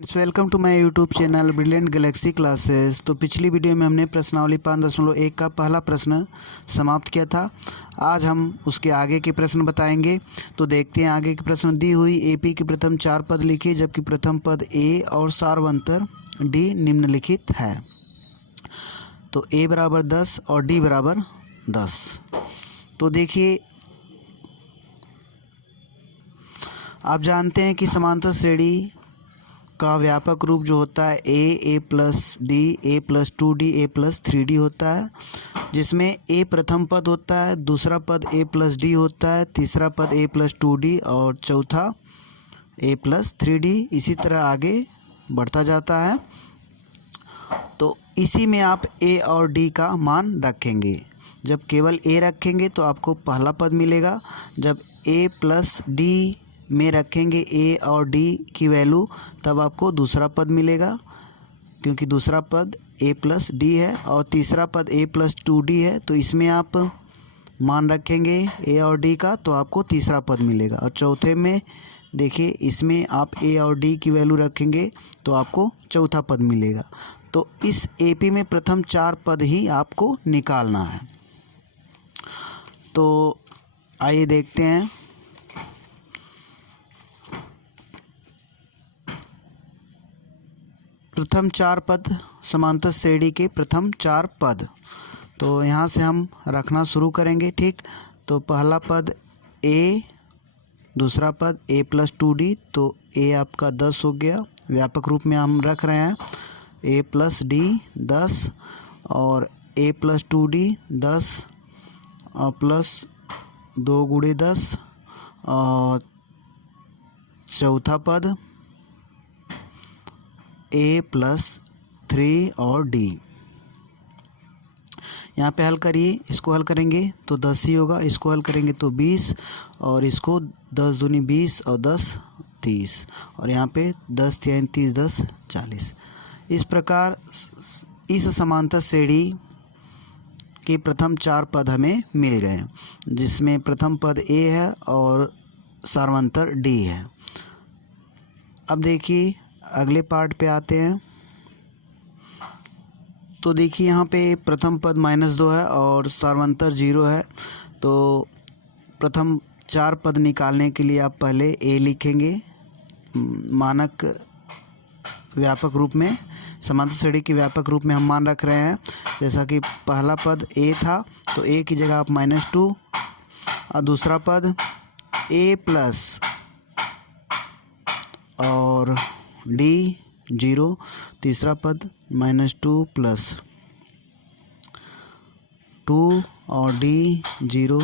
Welcome to my YouTube channel brilliant galaxy classes. तो पिछली video में हमने प्रश्नावली 5.1 का पहला प्रश्न समाप्त किया था। आज हम उसके आगे के प्रश्न बताएंगे। तो देखते हैं आगे के प्रश्न। दी हुई एपी के प्रथम 4 पद लिखिए जबकि प्रथम पद ए और सार्वंतर डी निम्नलिखित है। तो ए बराबर 10 और डी बराबर 10। तो देखिए, आप जानते हैं कि समांतर श्रेणी का व्यापक रूप जो होता है ए प्लस डी, ए प्लस 2d, ए प्लस 3d होता है, जिसमें ए प्रथम पद होता है, दूसरा पद ए प्लस डी होता है, तीसरा पद ए प्लस 2d और चौथा ए प्लस 3d। इसी तरह आगे बढ़ता जाता है। तो इसी में आप ए और डी का मान रखेंगे। जब केवल ए रखेंगे तो आपको पहला पद मिलेगा। जब ए प्लस डी में रखेंगे ए और डी की वैल्यू, तब आपको दूसरा पद मिलेगा, क्योंकि दूसरा पद ए प्लस डी है और तीसरा पद ए प्लस 2d है। तो इसमें आप मान रखेंगे ए और डी का, तो आपको तीसरा पद मिलेगा। और चौथे में देखिए, इसमें आप ए और डी की वैल्यू रखेंगे तो आपको चौथा पद मिलेगा। तो इस एपी में प्रथम 4 पद ही आपको निकालना है। तो आइए देखते हैं। प्रथम 4 पद, समांतर श्रेणी के प्रथम 4 पद। तो यहाँ से हम रखना शुरू करेंगे। ठीक, तो पहला पद ए, दूसरा पद ए प्लस 2d, तो ए आपका 10 हो गया। व्यापक रूप में हम रख रहे हैं ए प्लस डी 10 और ए प्लस 2d 10 और प्लस 2 गुणे 10 और चौथा पद ए प्लस 3 और डी। यहाँ पे हल करिए, इसको हल करेंगे तो 10 ही होगा, इसको हल करेंगे तो 20 और इसको 10 दूनी 20 और 10 30 और यहाँ पे 10 3 30 10 40। इस प्रकार इस समांतर श्रेणी के प्रथम 4 पद हमें मिल गए, जिसमें प्रथम पद ए है और सार्वंतर डी है। अब देखिए अगले पार्ट पे आते हैं। तो देखिए यहाँ पे प्रथम पद -2 है और सार्वंतर 0 है। तो प्रथम 4 पद निकालने के लिए आप पहले ए लिखेंगे। मानक व्यापक रूप में, समांतर श्रेणी के व्यापक रूप में हम मान रख रहे हैं। जैसा कि पहला पद ए था तो ए की जगह आप -2 और दूसरा पद ए प्लस और डी 0, तीसरा पद -2 प्लस 2 और डी 0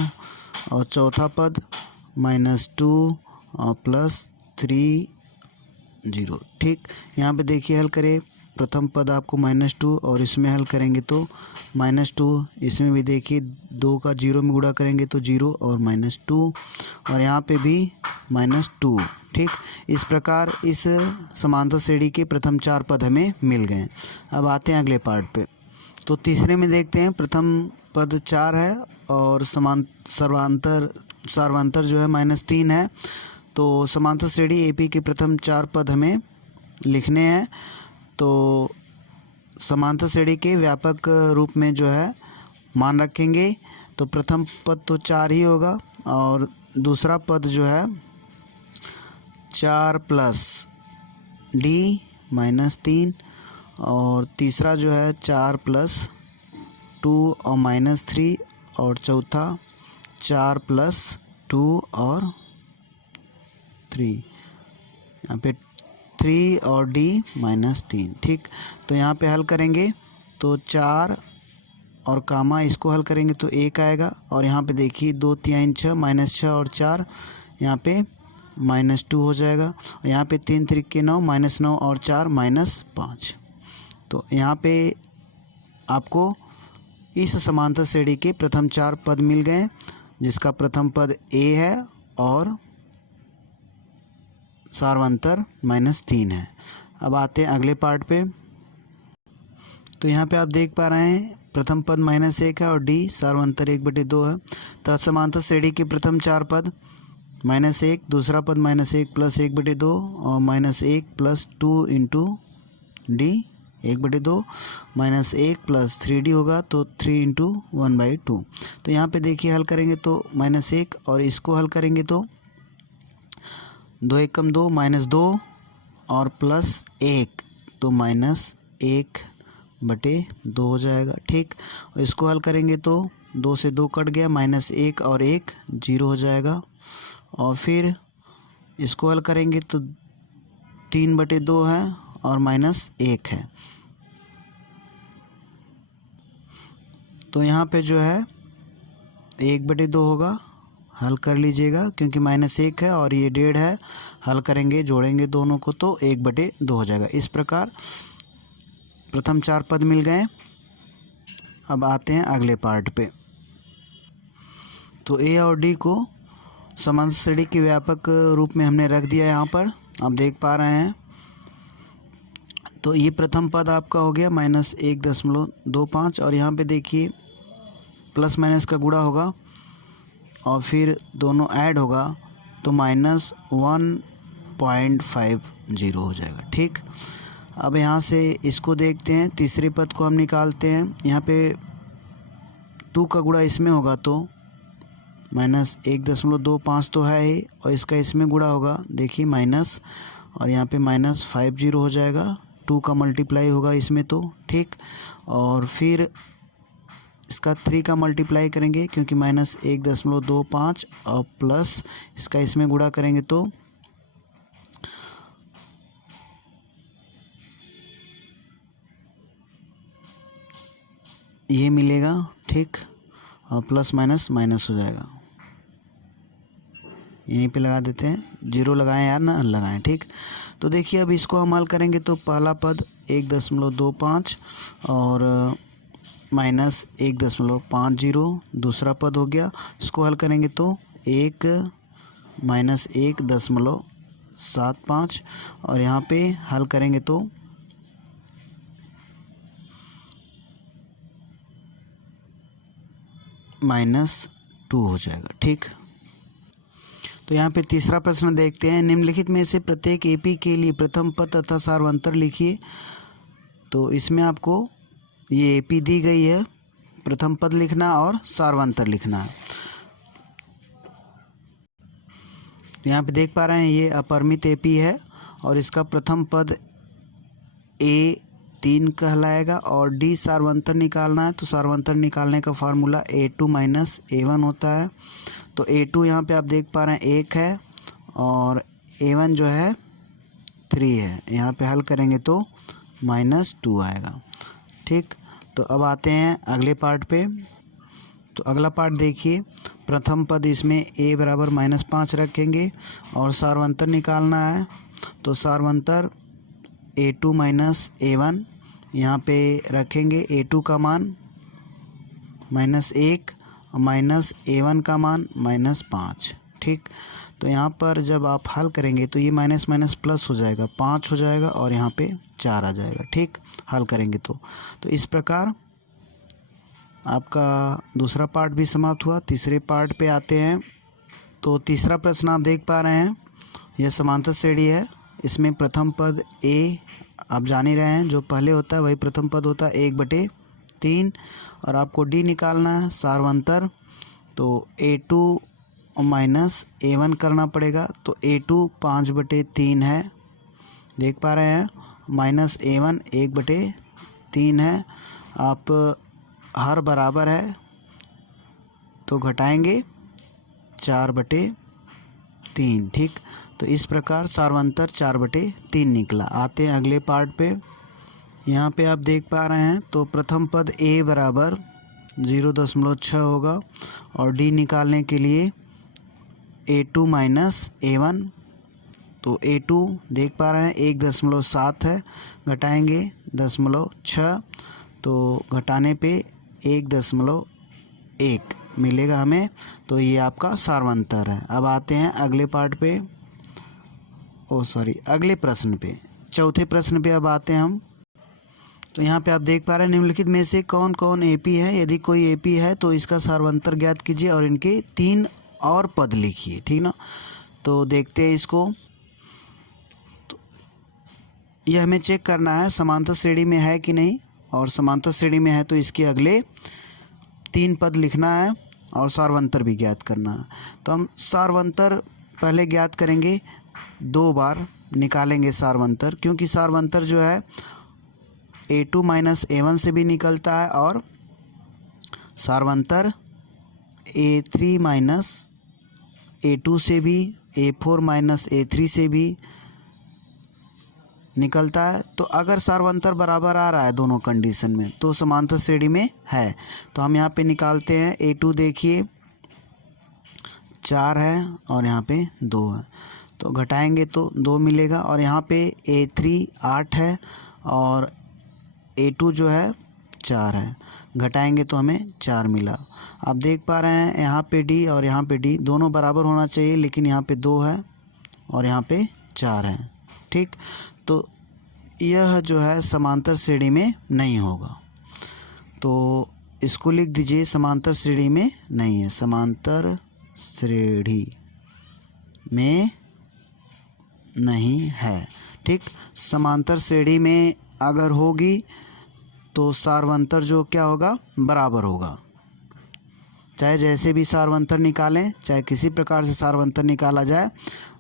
और चौथा पद -2 और प्लस 3 0। ठीक, यहाँ पे देखिए हल करें। प्रथम पद आपको -2 और इसमें हल करेंगे तो -2, इसमें भी देखिए 2 का 0 में गुणा करेंगे तो 0 और -2 और यहाँ पे भी -2। ठीक, इस प्रकार इस समांतर श्रेणी के प्रथम 4 पद हमें मिल गए। अब आते हैं अगले पार्ट पे। तो तीसरे में देखते हैं, प्रथम पद 4 है और सार्वंतर जो है -3 है। तो समांतर श्रेणी एपी के प्रथम 4 पद हमें लिखने हैं। तो समांतर श्रेणी के व्यापक रूप में जो है मान रखेंगे। तो प्रथम पद तो 4 ही होगा और दूसरा पद जो है 4 प्लस डी -3 और तीसरा जो है 4 प्लस 2 और -3 और चौथा 4 प्लस 2 और 3, यहाँ पे 3 और डी -3। ठीक, तो यहाँ पे हल करेंगे तो 4 और कामा इसको हल करेंगे तो 1 आएगा और यहाँ पे देखिए 2 3 6 -6 और 4 यहाँ पे -2 हो जाएगा और यहाँ पे 3 3 9 -9 और 4 -5। तो यहाँ पे आपको इस समांतर श्रेणी के प्रथम 4 पद मिल गए, जिसका प्रथम पद ए है और सार्वंतर -3 है। अब आते हैं अगले पार्ट पे। तो यहाँ पे आप देख पा रहे हैं प्रथम पद -1 है और डी सार्वंतर 1/2 है। तो समांतर श्रेणी के प्रथम 4 पद -1 दूसरा पद -1 प्लस 1/2 और -1 plus 2 into D 1/2 -1 plus 3d होगा तो 3 इंटू 1/2। तो यहाँ पे देखिए हल करेंगे तो -1 और इसको हल करेंगे तो 2 × 2 -2 और प्लस 1 तो -1/2 हो जाएगा। ठीक, और इसको हल करेंगे तो 2 से 2 कट गया, -1 और 1 0 हो जाएगा। और फिर इसको हल करेंगे तो 3/2 है और -1 है। तो यहाँ पे जो है 1/2 होगा, हल कर लीजिएगा क्योंकि -1 है और ये 1.5 है। हल करेंगे, जोड़ेंगे दोनों को तो 1/2 हो जाएगा। इस प्रकार प्रथम 4 पद मिल गए। अब आते हैं अगले पार्ट पे। तो ए और डी को समांतर श्रेणी के व्यापक रूप में हमने रख दिया। यहाँ पर आप देख पा रहे हैं। तो ये प्रथम पद आपका हो गया -1.25 और यहाँ पे देखिए प्लस माइनस का गुणा होगा और फिर दोनों ऐड होगा तो -1.50 हो जाएगा। ठीक, अब यहाँ से इसको देखते हैं, तीसरे पद को हम निकालते हैं। यहाँ पे 2 का गुणा इसमें होगा तो -1.25 तो है ही और इसका इसमें गुणा होगा, देखिए माइनस, और यहाँ पे -50 हो जाएगा। 2 का मल्टीप्लाई होगा इसमें तो। ठीक, और फिर इसका 3 का मल्टीप्लाई करेंगे क्योंकि -1.25 और प्लस इसका इसमें गुणा करेंगे तो ये मिलेगा। ठीक, और प्लस माइनस माइनस हो जाएगा। यहीं पे लगा देते हैं, 0 लगाएं यार ना लगाएं। ठीक, तो देखिए अब इसको हम हल करेंगे तो पहला पद 1.25 और -1.50 दूसरा पद हो गया। इसको हल करेंगे तो 1 -1.75 और यहाँ पे हल करेंगे तो -2 हो जाएगा। ठीक, तो यहाँ पे तीसरा प्रश्न देखते हैं। निम्नलिखित में से प्रत्येक एपी के लिए प्रथम पद तथा सार्वंतर लिखिए। तो इसमें आपको ये एपी दी गई है, प्रथम पद लिखना और सार्वंतर लिखना है। यहाँ पे देख पा रहे हैं ये अपरिमित एपी है और इसका प्रथम पद A3 कहलाएगा और डी सार्वंतर निकालना है। तो सार्वंतर निकालने का फार्मूला A2 - A1 होता है। तो A2 यहाँ पे आप देख पा रहे हैं 1 है और A1 जो है 3 है। यहाँ पे हल करेंगे तो -2 आएगा। ठीक, तो अब आते हैं अगले पार्ट पे। तो अगला पार्ट देखिए, प्रथम पद इसमें A बराबर -5 रखेंगे और सार्वंतर निकालना है। तो सार्वंतर A2 - A1 यहाँ पे रखेंगे। A2 का मान -1 और -A1 का मान -5। ठीक, तो यहाँ पर जब आप हल करेंगे तो ये माइनस माइनस प्लस हो जाएगा, 5 हो जाएगा और यहाँ पे 4 आ जाएगा। ठीक, हल करेंगे तो इस प्रकार आपका दूसरा पार्ट भी समाप्त हुआ। तीसरे पार्ट पे आते हैं। तो तीसरा प्रश्न आप देख पा रहे हैं, यह समांतर श्रेणी है। इसमें प्रथम पद A आप जान ही रहे हैं, जो पहले होता है वही प्रथम पद होता है 1/3 और आपको D निकालना है सार्वंतर। तो A2 -A1 करना पड़ेगा। तो A2 5/3 है, देख पा रहे हैं, -A1 1/3 है। आप हर बराबर है तो घटाएंगे 4/3। ठीक, तो इस प्रकार सार्वंतर 4/3 निकला। आते हैं अगले पार्ट पे। यहाँ पे आप देख पा रहे हैं तो प्रथम पद A बराबर 0.6 होगा और D निकालने के लिए A2 -A1। तो A2 देख पा रहे हैं 1.7 है, घटाएंगे 0.6 तो घटाने पे 1.1 मिलेगा हमें। तो ये आपका सार्वंतर है। अब आते हैं अगले पार्ट पे, अगले प्रश्न पे, चौथे प्रश्न पे अब आते हैं हम। तो यहाँ पे आप देख पा रहे हैं निम्नलिखित में से कौन कौन एपी है। यदि कोई एपी है तो इसका सार्वंतर ज्ञात कीजिए और इनके 3 और पद लिखिए। ठीक ना। तो देखते हैं इसको। तो यह हमें चेक करना है समांतर श्रेणी में है कि नहीं, और समांतर श्रेणी में है तो इसके अगले 3 पद लिखना है और सार्वंतर भी ज्ञात करना है। तो हम सार्वंतर पहले ज्ञात करेंगे, 2 बार निकालेंगे सार्वंतर, क्योंकि सार्वंतर जो है A2 माइनस A1 से भी निकलता है और सार्वंतर A3 माइनस A2 से भी, A4 माइनस A3 से भी निकलता है। तो अगर सार्वंतर बराबर आ रहा है दोनों कंडीशन में तो समांतर श्रेणी में है। तो हम यहाँ पे निकालते हैं। A2 देखिए 4 है और यहाँ पे 2 है, तो घटाएंगे तो 2 मिलेगा। और यहाँ पे A3 8 है और A2 जो है 4 है, घटाएंगे तो हमें 4 मिला। आप देख पा रहे हैं यहाँ पे D और यहाँ पे D दोनों बराबर होना चाहिए, लेकिन यहाँ पे 2 है और यहाँ पे 4 है। ठीक, तो यह जो है समांतर श्रेणी में नहीं होगा, तो इसको लिख दीजिए समांतर श्रेणी में नहीं है, समांतर श्रेणी में नहीं है। ठीक, समांतर श्रेणी में अगर होगी तो सार्वंतर जो क्या होगा, बराबर होगा। चाहे जैसे भी सार्वंतर निकालें, चाहे किसी प्रकार से सार्वंतर निकाला जाए,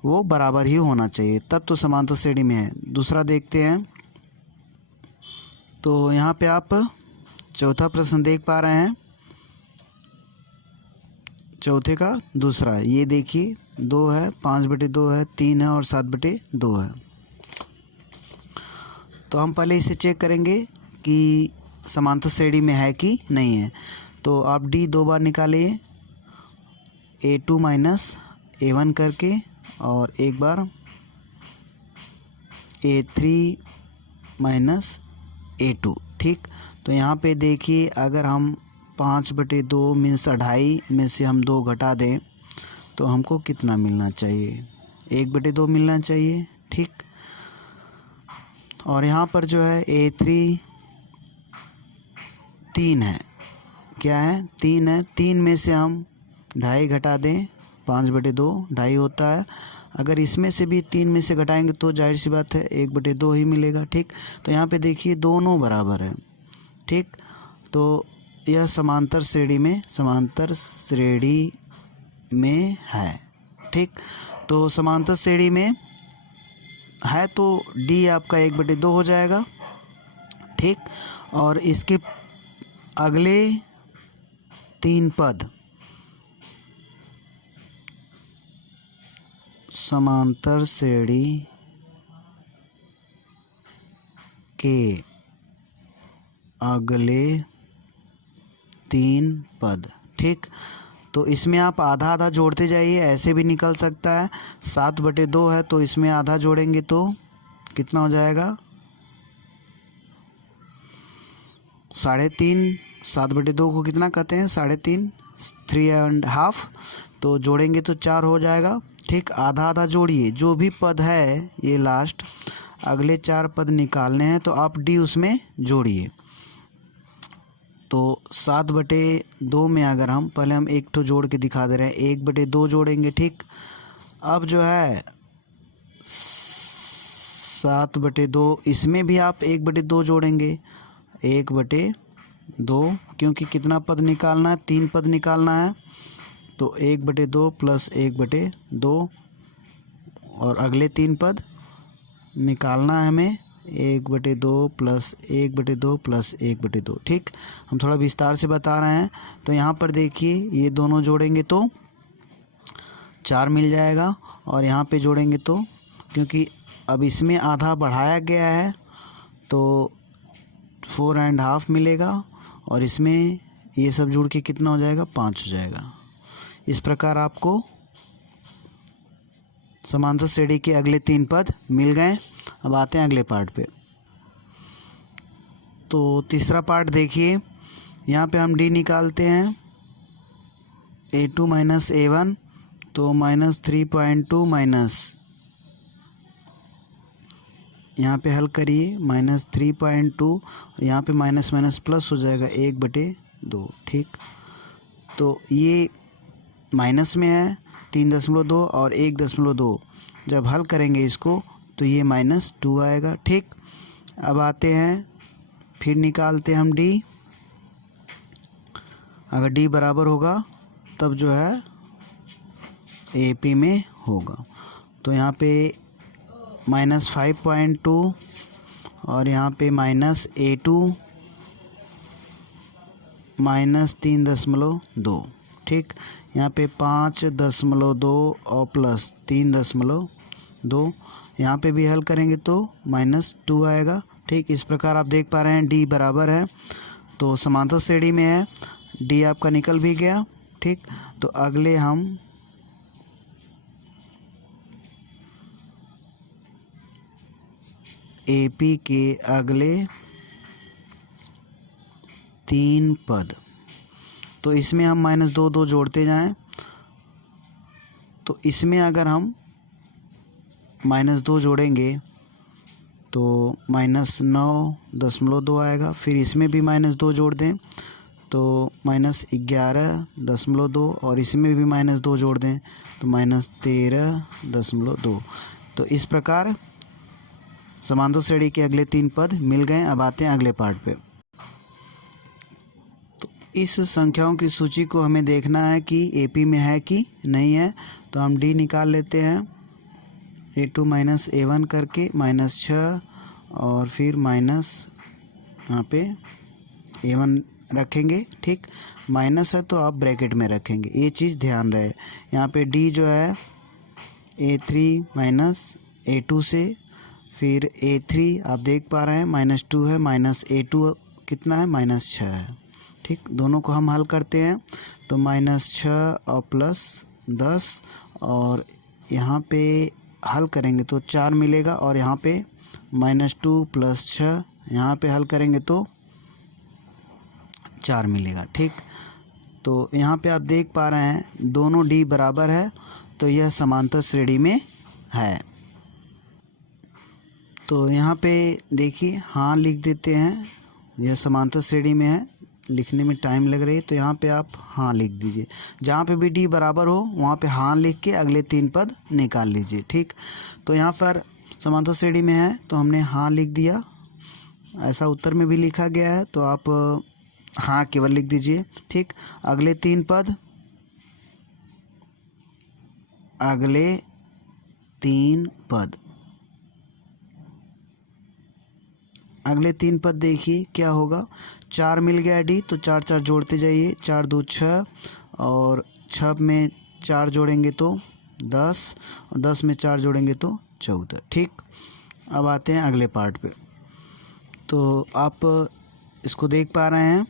वो बराबर ही होना चाहिए, तब तो समांतर श्रेणी में है। दूसरा देखते हैं। तो यहाँ पे आप चौथा प्रश्न देख पा रहे हैं, चौथे का दूसरा है। ये देखिए 2 है, 5/2 है, 3 है और 7/2 है। तो हम पहले इसे चेक करेंगे कि समांतर श्रेणी में है कि नहीं है। तो आप D 2 बार निकालिए, A2 माइनस A1 करके, और एक बार A3 माइनस A2। ठीक, तो यहाँ पे देखिए अगर हम 5/2 मीन्स 2.5 में से हम 2 घटा दें तो हमको कितना मिलना चाहिए, 1/2 मिलना चाहिए। ठीक, और यहाँ पर जो है A3 3 है, क्या है, 3 है। 3 में से हम 2.5 घटा दें, 5/2 2.5 होता है। अगर इसमें से भी 3 में से घटाएंगे तो जाहिर सी बात है 1/2 ही मिलेगा। ठीक, तो यहाँ पे देखिए दोनों बराबर है। ठीक, तो यह समांतर श्रेणी में है। ठीक, तो समांतर श्रेणी में है तो D आपका 1/2 हो जाएगा। ठीक, और इसके अगले 3 पद समांतर श्रेणी के अगले 3 पद। ठीक, तो इसमें आप आधा आधा जोड़ते जाइए, ऐसे भी निकल सकता है। 7/2 है तो इसमें आधा जोड़ेंगे तो कितना हो जाएगा, 3.5। 7/2 को कितना कहते हैं, 3.5, 3.5। तो जोड़ेंगे तो 4 हो जाएगा। ठीक, आधा आधा जोड़िए, जो भी पद है ये लास्ट अगले 4 पद निकालने हैं तो आप D उसमें जोड़िए। तो 7/2 में अगर हम पहले हम एक तो जोड़ के दिखा दे रहे हैं, 1/2 जोड़ेंगे। ठीक, अब जो है 7/2 इसमें भी आप 1/2 जोड़ेंगे, 1/2, क्योंकि कितना पद निकालना है, 3 पद निकालना है। तो 1/2 प्लस 1/2 और अगले 3 पद निकालना है हमें, 1/2 प्लस 1/2 प्लस 1/2। ठीक, हम थोड़ा विस्तार से बता रहे हैं। तो यहाँ पर देखिए ये दोनों जोड़ेंगे तो 4 मिल जाएगा, और यहाँ पे जोड़ेंगे तो, क्योंकि अब इसमें आधा बढ़ाया गया है तो 4.5 मिलेगा, और इसमें ये सब जुड़ के कितना हो जाएगा, 5 हो जाएगा। इस प्रकार आपको समांतर श्रेणी के अगले 3 पद मिल गए। अब आते हैं अगले पार्ट पे। तो तीसरा पार्ट देखिए, यहाँ पे हम D निकालते हैं, A2 माइनस A1, तो -3.2 माइनस, यहाँ पे हल करिए, -3.2, यहाँ पे माइनस प्लस हो जाएगा 1/2। ठीक, तो ये माइनस में है 3.2 और 1.2, जब हल करेंगे इसको तो ये -2 आएगा। ठीक, अब आते हैं फिर निकालते हैं हम d। अगर d बराबर होगा तब जो है AP में होगा। तो यहाँ पे -5.2 और यहाँ पे -A2 -3.2। ठीक, यहाँ पे 5.2 और +3.2, यहाँ पे भी हल करेंगे तो -2 आएगा। ठीक, इस प्रकार आप देख पा रहे हैं d बराबर है, तो समांतर श्रेणी में है, d आपका निकल भी गया। ठीक, तो अगले हम AP के अगले 3 पद, तो इसमें हम -2 जोड़ते जाएं, तो इसमें अगर हम -2 जोड़ेंगे तो -9.2 आएगा। फिर इसमें भी -2 जोड़ दें तो -11.2 और इसमें भी -2 जोड़ दें तो -13.2। तो इस प्रकार समांतर श्रेणी के अगले 3 पद मिल गए। अब आते हैं अगले पार्ट पे। तो इस संख्याओं की सूची को हमें देखना है कि AP में है कि नहीं है, तो हम D निकाल लेते हैं। A2 -A1 करके -6 और फिर यहाँ पे A1 रखेंगे। ठीक, माइनस है तो आप ब्रैकेट में रखेंगे, ये चीज़ ध्यान रहे। यहाँ पे D जो है A3 -A2 से, फिर A3 आप देख पा रहे हैं -2 है, -A2 कितना है -6 है। ठीक, दोनों को हम हल करते हैं तो -6 और +10 और यहाँ पे हल करेंगे तो 4 मिलेगा और यहाँ पे -2 + 6 यहाँ पे हल करेंगे तो 4 मिलेगा। ठीक, तो यहाँ पे आप देख पा रहे हैं दोनों D बराबर है, तो यह समांतर श्रेणी में है। तो यहाँ पे देखिए हाँ लिख देते हैं, यह समांतर श्रेणी में है। लिखने में टाइम लग रही है तो यहाँ पे आप हाँ लिख दीजिए। जहाँ पे भी D बराबर हो वहाँ पे हाँ लिख के अगले 3 पद निकाल लीजिए। ठीक, तो यहाँ पर समांतर श्रेणी में है तो हमने हाँ लिख दिया, ऐसा उत्तर में भी लिखा गया है तो आप हाँ केवल लिख दीजिए। ठीक, अगले 3 पद, अगले 3 पद, अगले 3 पद देखिए क्या होगा। 4 मिल गया D तो 4 4 जोड़ते जाइए, 4 2 6 और 6 में 4 जोड़ेंगे तो 10 और 10 में 4 जोड़ेंगे तो 14। ठीक, अब आते हैं अगले पार्ट पे। तो आप इसको देख पा रहे हैं,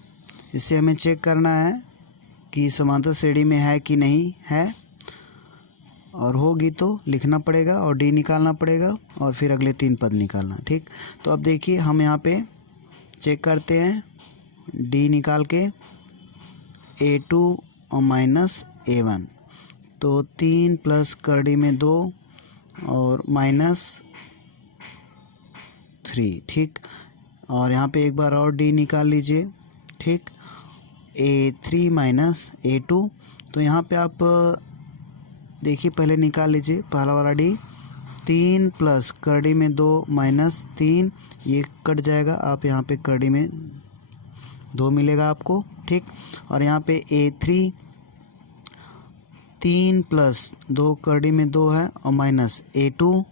इससे हमें चेक करना है कि समांतर श्रेणी में है कि नहीं है, और होगी तो लिखना पड़ेगा और D निकालना पड़ेगा और फिर अगले 3 पद निकालना। ठीक, तो अब देखिए हम यहाँ पे चेक करते हैं D निकाल के A2 और -A1, तो 3 प्लस करड़ी में 2 और -3। ठीक, और यहाँ पे एक बार और D निकाल लीजिए। ठीक, A3 -A2, तो यहाँ पे आप देखिए पहले निकाल लीजिए पहला वाला D। 3 प्लस करड़ी में 2 -3, ये कट जाएगा, आप यहाँ पे करड़ी में 2 मिलेगा आपको। ठीक, और यहाँ पे A3 3 प्लस 2 करड़ी में 2 है और -A2,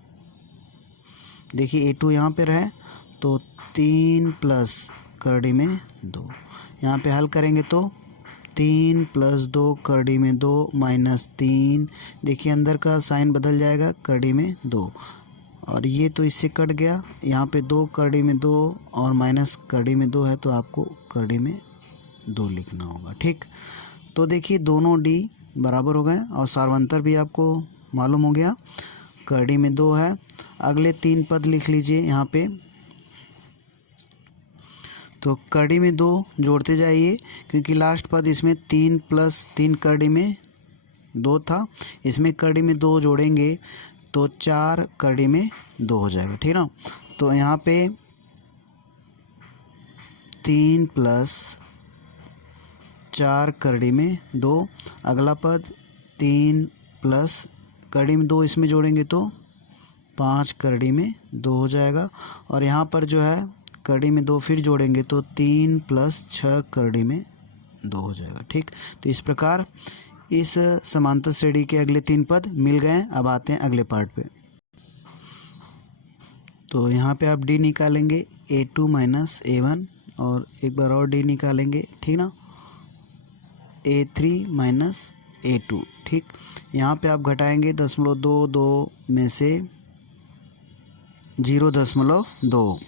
देखिए A2 यहाँ पे रहे तो 3 प्लस करड़ी में 2, यहाँ पे हल करेंगे तो 3 प्लस 2 करड़ी में 2 -3, देखिए अंदर का साइन बदल जाएगा, करड़ी में 2 और ये तो इससे कट गया। यहाँ पे 2 करड़ी में 2 और माइनस करड़ी में 2 है तो आपको करड़ी में 2 लिखना होगा। ठीक, तो देखिए दोनों D बराबर हो गए और सार्वंतर भी आपको मालूम हो गया, करड़ी में 2 है। अगले 3 पद लिख लीजिए यहाँ पे, तो करड़ी में 2 जोड़ते जाइए क्योंकि लास्ट पद इसमें 3 प्लस 3 करड़ी में 2 था, इसमें करड़ी में 2 जोड़ेंगे तो 4 करड़ी में 2 हो जाएगा। ठीक ना, तो यहाँ पे 3 प्लस 4 करड़ी में 2, अगला पद 3 प्लस करड़ी में 2 इसमें जोड़ेंगे तो 5 करड़ी में 2 हो जाएगा। और यहाँ पर जो है करड़ी में 2 फिर जोड़ेंगे तो 3 प्लस 6 करड़ी में 2 हो जाएगा। ठीक, तो इस प्रकार इस समांतर श्रेणी के अगले 3 पद मिल गए। अब आते हैं अगले पार्ट पे। तो यहाँ पे आप डी निकालेंगे A2 माइनस A1 और एक बार और डी निकालेंगे, ठीक ना, A3 माइनस A2। ठीक, यहाँ पे आप घटाएंगे 0.22 में से 0.2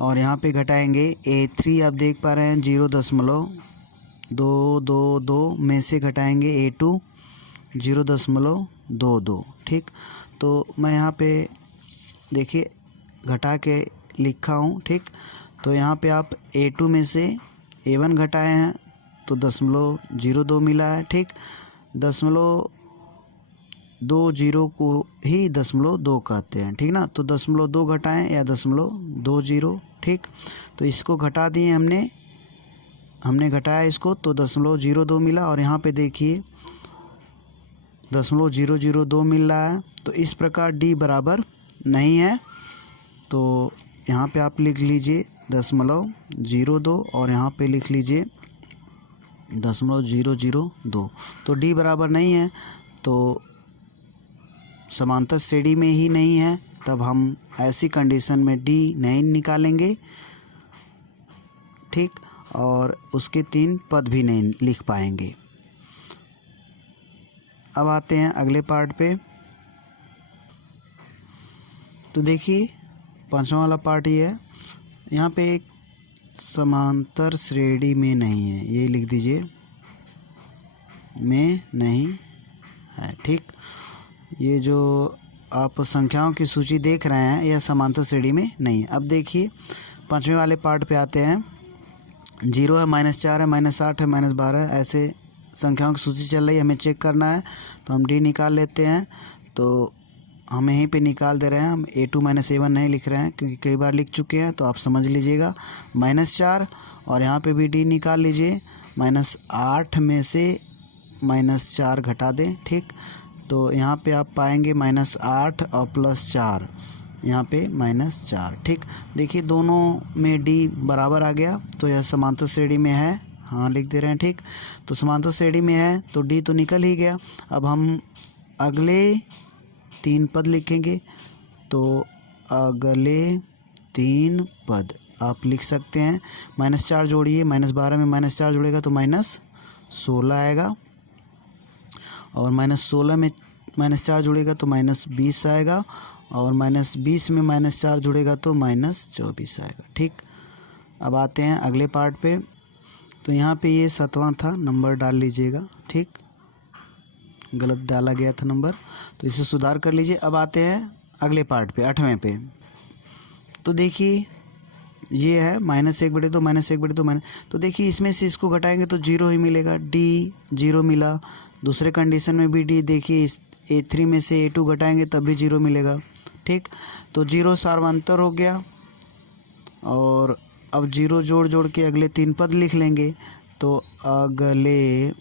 और यहाँ पे घटाएंगे A3, आप देख पा रहे हैं 0.222 में से घटाएंगे A2 0.22। ठीक, तो मैं यहाँ पे देखिए घटा के लिखा हूँ। ठीक, तो यहाँ पे आप A2 में से A1 घटाए हैं तो 0.02 मिला है। ठीक, 0.20 को ही 0.2 कहते हैं, ठीक ना, तो 0.2 घटाएं या 0.20। ठीक, तो इसको घटा दिए हमने घटाया इसको तो 0.02 मिला और यहाँ पे देखिए 0.002 मिल रहा है। तो इस प्रकार डी बराबर नहीं है, तो यहाँ पे आप लिख लीजिए 0.02 और यहाँ पे लिख लीजिए 0.002। तो डी बराबर नहीं है, तो समांतर श्रेणी में ही नहीं है, तब हम ऐसी कंडीशन में डी नहीं निकालेंगे। ठीक, और उसके 3 पद भी नहीं लिख पाएंगे। अब आते हैं अगले पार्ट पे। तो देखिए 5वां वाला पार्ट ये है। यहाँ पे एक समांतर श्रेणी में नहीं है, ये लिख दीजिए, में नहीं है। ठीक, ये जो आप संख्याओं की सूची देख रहे हैं यह समांतर श्रेणी में नहीं है। अब देखिए 5वें वाले पार्ट पे आते हैं। 0 है, -4 है, -8 है, -12 है, ऐसे संख्याओं की सूची चल रही है, हमें चेक करना है। तो हम डी निकाल लेते हैं। तो हम यहीं पे निकाल दे रहे हैं, हम A2 माइनस A1 नहीं लिख रहे हैं क्योंकि कई बार लिख चुके हैं, तो आप समझ लीजिएगा। -4 और यहाँ पे भी डी निकाल लीजिए। -8 में से -4 घटा दें। ठीक, तो यहाँ पे आप पाएंगे -8 और +4, यहाँ पे -4। ठीक, देखिए दोनों में डी बराबर आ गया, तो यह समांतर श्रेणी में है। हाँ लिख दे रहे हैं। ठीक, तो समांतर श्रेणी में है तो डी तो निकल ही गया। अब हम अगले 3 पद लिखेंगे। तो अगले 3 पद आप लिख सकते हैं। -4 जोड़िए, -12 में -4 जोड़ेगा तो -16 आएगा और -16 में -4 जुड़ेगा तो -20 आएगा और -20 में -4 जुड़ेगा तो -24 आएगा। ठीक, अब आते हैं अगले पार्ट पे। तो यहाँ पे ये 7वां था, नंबर डाल लीजिएगा। ठीक, गलत डाला गया था नंबर, तो इसे सुधार कर लीजिए। अब आते हैं अगले पार्ट पे, 8वें पे। तो देखिए ये है -1/2 -1/2 तो देखिए इसमें से इसको घटाएंगे तो 0 ही मिलेगा। डी 0 मिला। दूसरे कंडीशन में भी डी देखिए, A3 में से A2 घटाएंगे तब भी 0 मिलेगा। ठीक, तो 0 सार्वंतर हो गया और अब 0 जोड़ के अगले 3 पद लिख लेंगे। तो अगले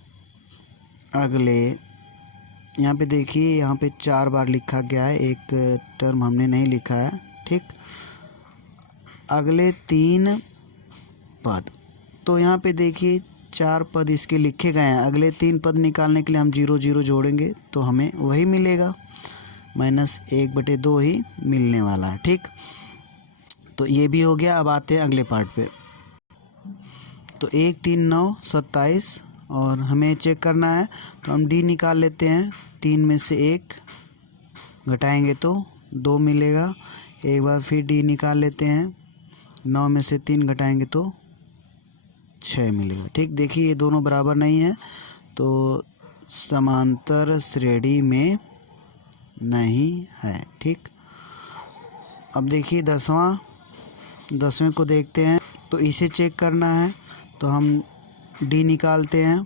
यहाँ पे देखिए, यहाँ पे 4 बार लिखा गया है, एक टर्म हमने नहीं लिखा है। ठीक, अगले 3 पद, तो यहाँ पे देखिए 4 पद इसके लिखे गए हैं। अगले 3 पद निकालने के लिए हम 0 0 जोड़ेंगे तो हमें वही मिलेगा, -1/2 ही मिलने वाला है। ठीक, तो ये भी हो गया। अब आते हैं अगले पार्ट पे। तो 1 3 9 27 और हमें चेक करना है, तो हम डी निकाल लेते हैं। 3 में से 1 घटाएंगे तो 2 मिलेगा। एक बार फिर डी निकाल लेते हैं। 9 में से 3 घटाएंगे तो 6 मिलेगा। ठीक, देखिए ये दोनों बराबर नहीं है, तो समांतर श्रेणी में नहीं है। ठीक, अब देखिए 10वें को देखते हैं। तो इसे चेक करना है, तो हम डी निकालते हैं।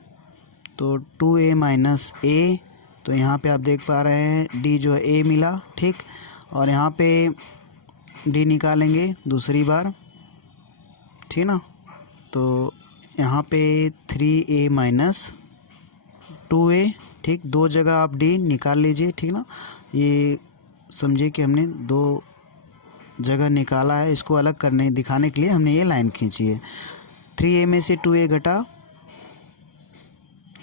तो 2a माइनस a, तो यहाँ पे आप देख पा रहे हैं डी जो है a मिला। ठीक, और यहाँ पे डी निकालेंगे दूसरी बार, ठीक ना, तो यहाँ पे 3a माइनस 2a, ठीक। दो जगह आप d निकाल लीजिए, ठीक ना। ये समझिए कि हमने दो जगह निकाला है, इसको अलग करने दिखाने के लिए हमने ये लाइन खींची है। 3a में से 2a घटा,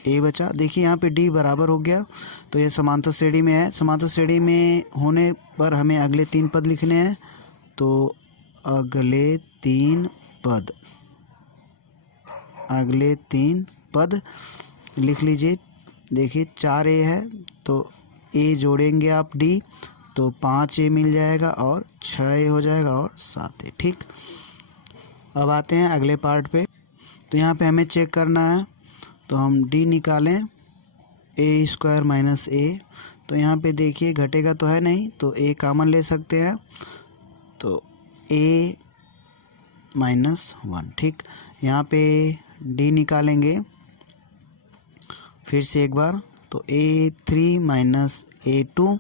a बचा। देखिए यहाँ पे d बराबर हो गया, तो ये समांतर श्रेणी में है। समांतर श्रेणी में होने पर हमें अगले 3 पद लिखने हैं, तो अगले 3 पद लिख लीजिए। देखिए 4a है, तो a जोड़ेंगे आप d, तो 5a मिल जाएगा और 6a हो जाएगा और 7a, ठीक। अब आते हैं अगले पार्ट पे। तो यहाँ पे हमें चेक करना है, तो हम d निकालें, a² माइनस a। तो यहाँ पे देखिए घटेगा तो है नहीं, तो a कॉमन ले सकते हैं, तो a -1, ठीक। यहाँ पे d निकालेंगे फिर से एक बार, तो a3 माइनस a2,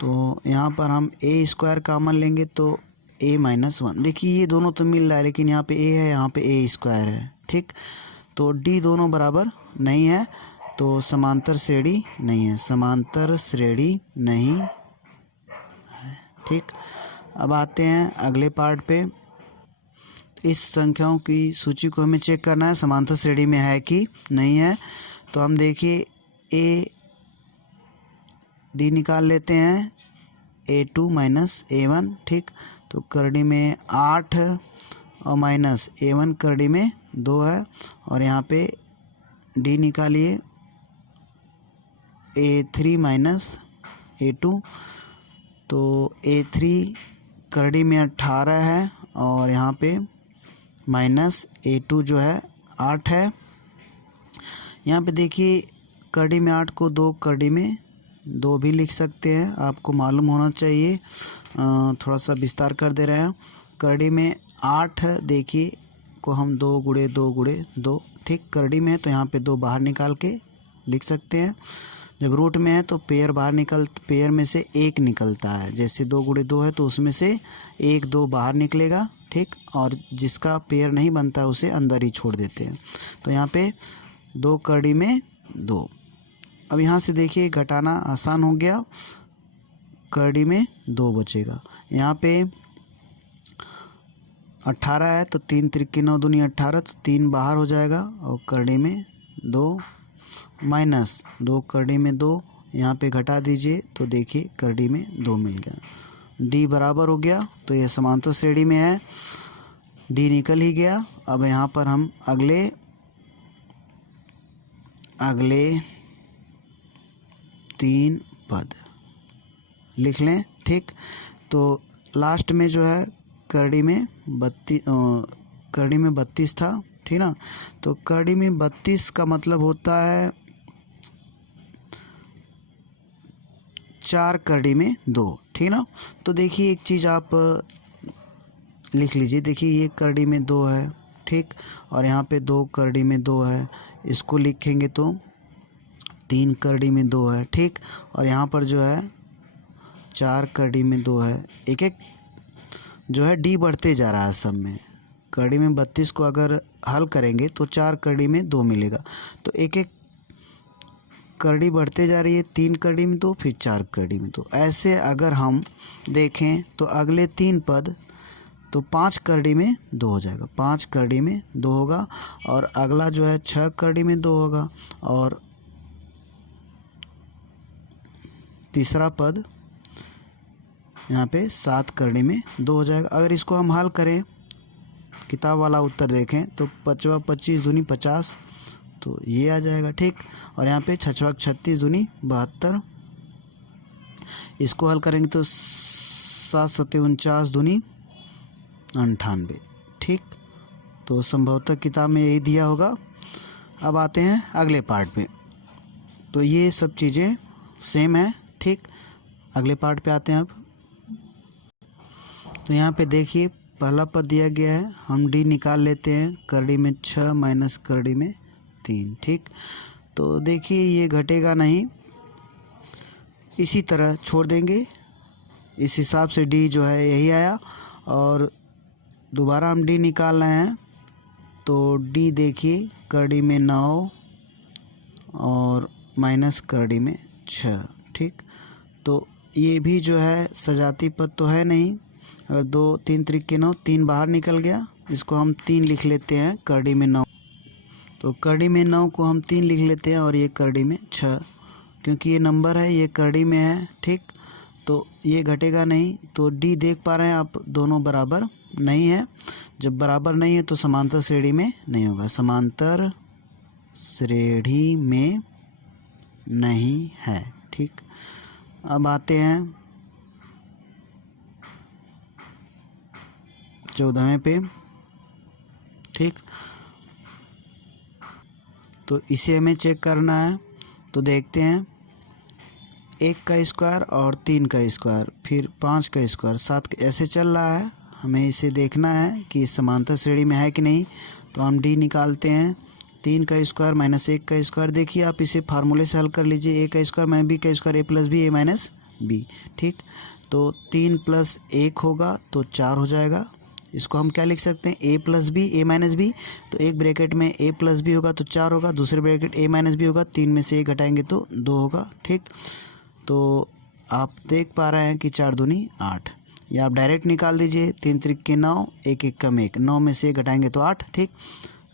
तो यहाँ पर हम a² कॉमन लेंगे तो a -1। देखिए ये दोनों तो मिल रहा है, लेकिन यहाँ पे a है, यहाँ पे a² है, ठीक। तो d दोनों बराबर नहीं है, तो समांतर श्रेणी नहीं है, समांतर श्रेणी नहीं है, ठीक। अब आते हैं अगले पार्ट पे। इस संख्याओं की सूची को हमें चेक करना है समांतर श्रेणी में है कि नहीं है। तो हम देखिए d निकाल लेते हैं, a2 माइनस a1, ठीक। तो करड़ी में 8 और माइनस a1 करड़ी में 2 है, और यहाँ पे d निकालिए, a3 माइनस a2, तो a3 करड़ी में 18 है, और यहाँ पे माइनस a2 जो है 8 है। यहाँ पे देखिए करड़ी में 8 को 2 करड़ी में 2 भी लिख सकते हैं, आपको मालूम होना चाहिए, थोड़ा सा विस्तार कर दे रहे हैं। करड़ी में 8 देखिए को हम 2 गुणे 2 गुणे 2, ठीक। करड़ी में है तो यहाँ पे 2 बाहर निकाल के लिख सकते हैं। जब रूट में है तो पेयर में से 1 निकलता है, जैसे 2 गुणे 2 है तो उसमें से 1 2 बाहर निकलेगा, ठीक। और जिसका पेयर नहीं बनता है उसे अंदर ही छोड़ देते हैं। तो यहाँ पे 2 करड़ी में 2। अब यहाँ से देखिए घटाना आसान हो गया, करड़ी में 2 बचेगा। यहाँ पे 18 है, तो 3 त्रिक 9 दूनी 18, तो 3 बाहर हो जाएगा, और करड़ी में 2 माइनस 2 करड़ी में 2, यहाँ पे घटा दीजिए, तो देखिए करड़ी में 2 मिल गया। d बराबर हो गया, तो ये समांतर श्रेणी में है, d निकल ही गया। अब यहाँ पर हम अगले 3 पद लिख लें, ठीक। तो लास्ट में जो है करड़ी में 32 था, ठीक ना। तो करड़ी में 32 का मतलब होता है 4 करड़ी में 2, ठीक ना। तो देखिए एक चीज़ आप लिख लीजिए, देखिए ये करड़ी में 2 है, ठीक, और यहाँ पे 2 करड़ी में 2 है, इसको लिखेंगे तो 3 करड़ी में 2 है, ठीक। और यहाँ पर जो है 4 करड़ी में 2 है। एक एक जो है d बढ़ते जा रहा है सब में। करड़ी में 32 को अगर हल करेंगे तो 4 करड़ी में 2 मिलेगा, तो एक एक करड़ी बढ़ते जा रही है, 3 करड़ी में 2, फिर 4 करड़ी में 2। ऐसे अगर हम देखें तो अगले 3 पद तो 5 करड़ी में 2 हो जाएगा, 5 करड़ी में 2 होगा, और अगला जो है 6 करड़ी में 2 होगा, और तीसरा पद यहाँ पे 7 करड़ी में 2 हो जाएगा। अगर इसको हम हल करें, किताब वाला उत्तर देखें, तो 5 25 दूनी 50, तो ये आ जाएगा, ठीक। और यहाँ पे 6 36 दूनी 72, इसको हल करेंगे तो 7 7 49 दूनी 98, ठीक। तो संभवतः किताब में यही दिया होगा। अब आते हैं अगले पार्ट पे। तो ये सब चीज़ें सेम है, ठीक। अगले पार्ट पे आते हैं अब। तो यहाँ पे देखिए पहला पद दिया गया है, हम d निकाल लेते हैं, करड़ी में 6 माइनस करड़ी में 3, ठीक। तो देखिए ये घटेगा नहीं, इसी तरह छोड़ देंगे, इस हिसाब से d जो है यही आया। और दोबारा हम d निकाल रहे हैं, तो d देखिए करड़ी में 9 और माइनस करड़ी में 6। ठीक, तो ये भी जो है सजाती पद तो है नहीं। अगर 2 3 त्रिक 9, 3 बाहर निकल गया, इसको हम 3 लिख लेते हैं करड़ी में 9। तो करड़ी में 9 को हम 3 लिख लेते हैं और ये करड़ी में 6, क्योंकि ये नंबर है, ये करड़ी में है। ठीक, तो ये घटेगा नहीं। तो डी देख पा रहे हैं आप, दोनों बराबर नहीं है। जब बराबर नहीं है तो समांतर श्रेणी में नहीं होगा, समांतर श्रेणी में नहीं है। ठीक, अब आते हैं 14वें पे। ठीक, तो इसे हमें चेक करना है। तो देखते हैं 1 का स्क्वायर और 3 का स्क्वायर, फिर 5 का स्क्वायर, 7 ऐसे चल रहा है। हमें इसे देखना है कि समांतर श्रेणी में है कि नहीं। तो हम डी निकालते हैं, 3 का स्क्वायर माइनस 1 का स्क्वायर। देखिए आप इसे फार्मूले से हल कर लीजिए, a का स्क्वायर माइनस b का square, a plus b, a minus b. ठीक, तो 3 प्लस 1 होगा तो 4 हो जाएगा। इसको हम क्या लिख सकते हैं, a plus b, a minus b. तो एक ब्रैकेट में a प्लस बी होगा तो 4 होगा, दूसरे ब्रैकेट a माइनस बी होगा, 3 में से 1 घटाएंगे तो 2 होगा। ठीक, तो आप देख पा रहे हैं कि 4 दूनी 8। या आप डायरेक्ट निकाल दीजिए, 3 त्रिक 9, 1 1 कम 1, 9 में से 1 घटाएंगे तो 8। ठीक,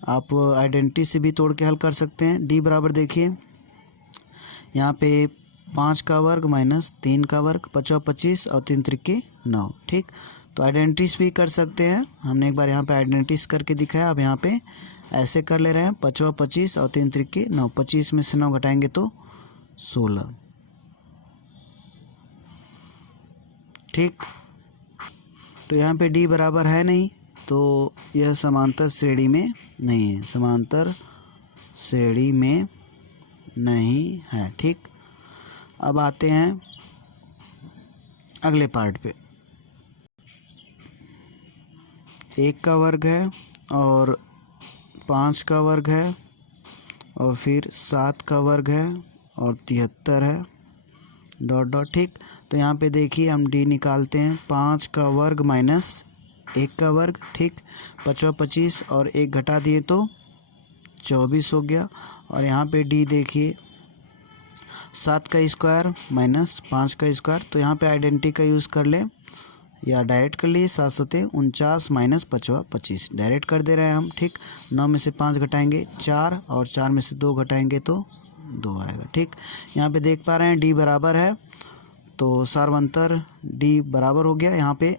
आप आइडेंटिटी से भी तोड़ के हल कर सकते हैं। डी बराबर देखिए यहाँ पे 5 का वर्ग माइनस 3 का वर्ग, 5 25 और 3 त्रिक 9। ठीक, तो आइडेंटिटीज भी कर सकते हैं। हमने एक बार यहाँ पे आइडेंटिटीज करके दिखाया, अब यहाँ पे ऐसे कर ले रहे हैं, 5 25 और 3 त्रिक 9, 25 में से 9 घटाएंगे तो 16। ठीक, तो यहाँ पे डी बराबर है नहीं, तो यह समांतर श्रेणी में नहीं है, समांतर श्रेणी में नहीं है। ठीक, अब आते हैं अगले पार्ट पे। 1 का वर्ग है और 5 का वर्ग है और फिर 7 का वर्ग है और 73 है, डॉट डॉट। ठीक, तो यहाँ पे देखिए हम डी निकालते हैं, 5 का वर्ग माइनस 1 का वर्ग। ठीक, 5 25 और 1 घटा दिए तो 24 हो गया। और यहाँ पे डी देखिए 7 का स्क्वायर माइनस 5 का स्क्वायर। तो यहाँ पे आइडेंटिटी का यूज़ कर लें या डायरेक्ट कर लिए, 7 7 49 माइनस 5 25 डायरेक्ट कर दे रहे हैं हम। ठीक, 9 में से 5 घटाएंगे 4 और 4 में से 2 घटाएंगे तो 2 आएगा। ठीक, यहाँ पे देख पा रहे हैं डी बराबर है, तो सार्वंतर डी बराबर हो गया। यहाँ पे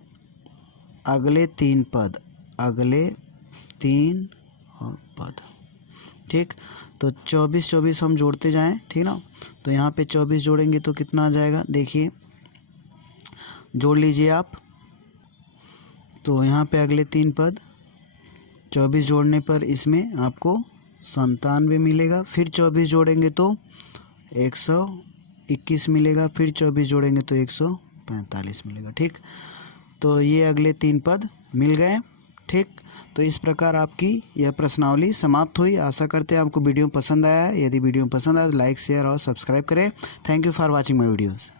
अगले 3 पद, अगले 3 पद। ठीक, तो 24 24 हम जोड़ते जाएं, ठीक ना। तो यहाँ पे 24 जोड़ेंगे तो कितना आ जाएगा, देखिए जोड़ लीजिए आप। तो यहाँ पे अगले 3 पद, 24 जोड़ने पर इसमें आपको 97 मिलेगा। फिर 24 जोड़ेंगे तो 121 मिलेगा, फिर 24 जोड़ेंगे तो 145 मिलेगा। ठीक, तो ये अगले 3 पद मिल गए। ठीक, तो इस प्रकार आपकी यह प्रश्नावली समाप्त हुई। आशा करते हैं आपको वीडियो पसंद आया है। यदि वीडियो पसंद आया तो लाइक शेयर और सब्सक्राइब करें। Thank you for watching my videos.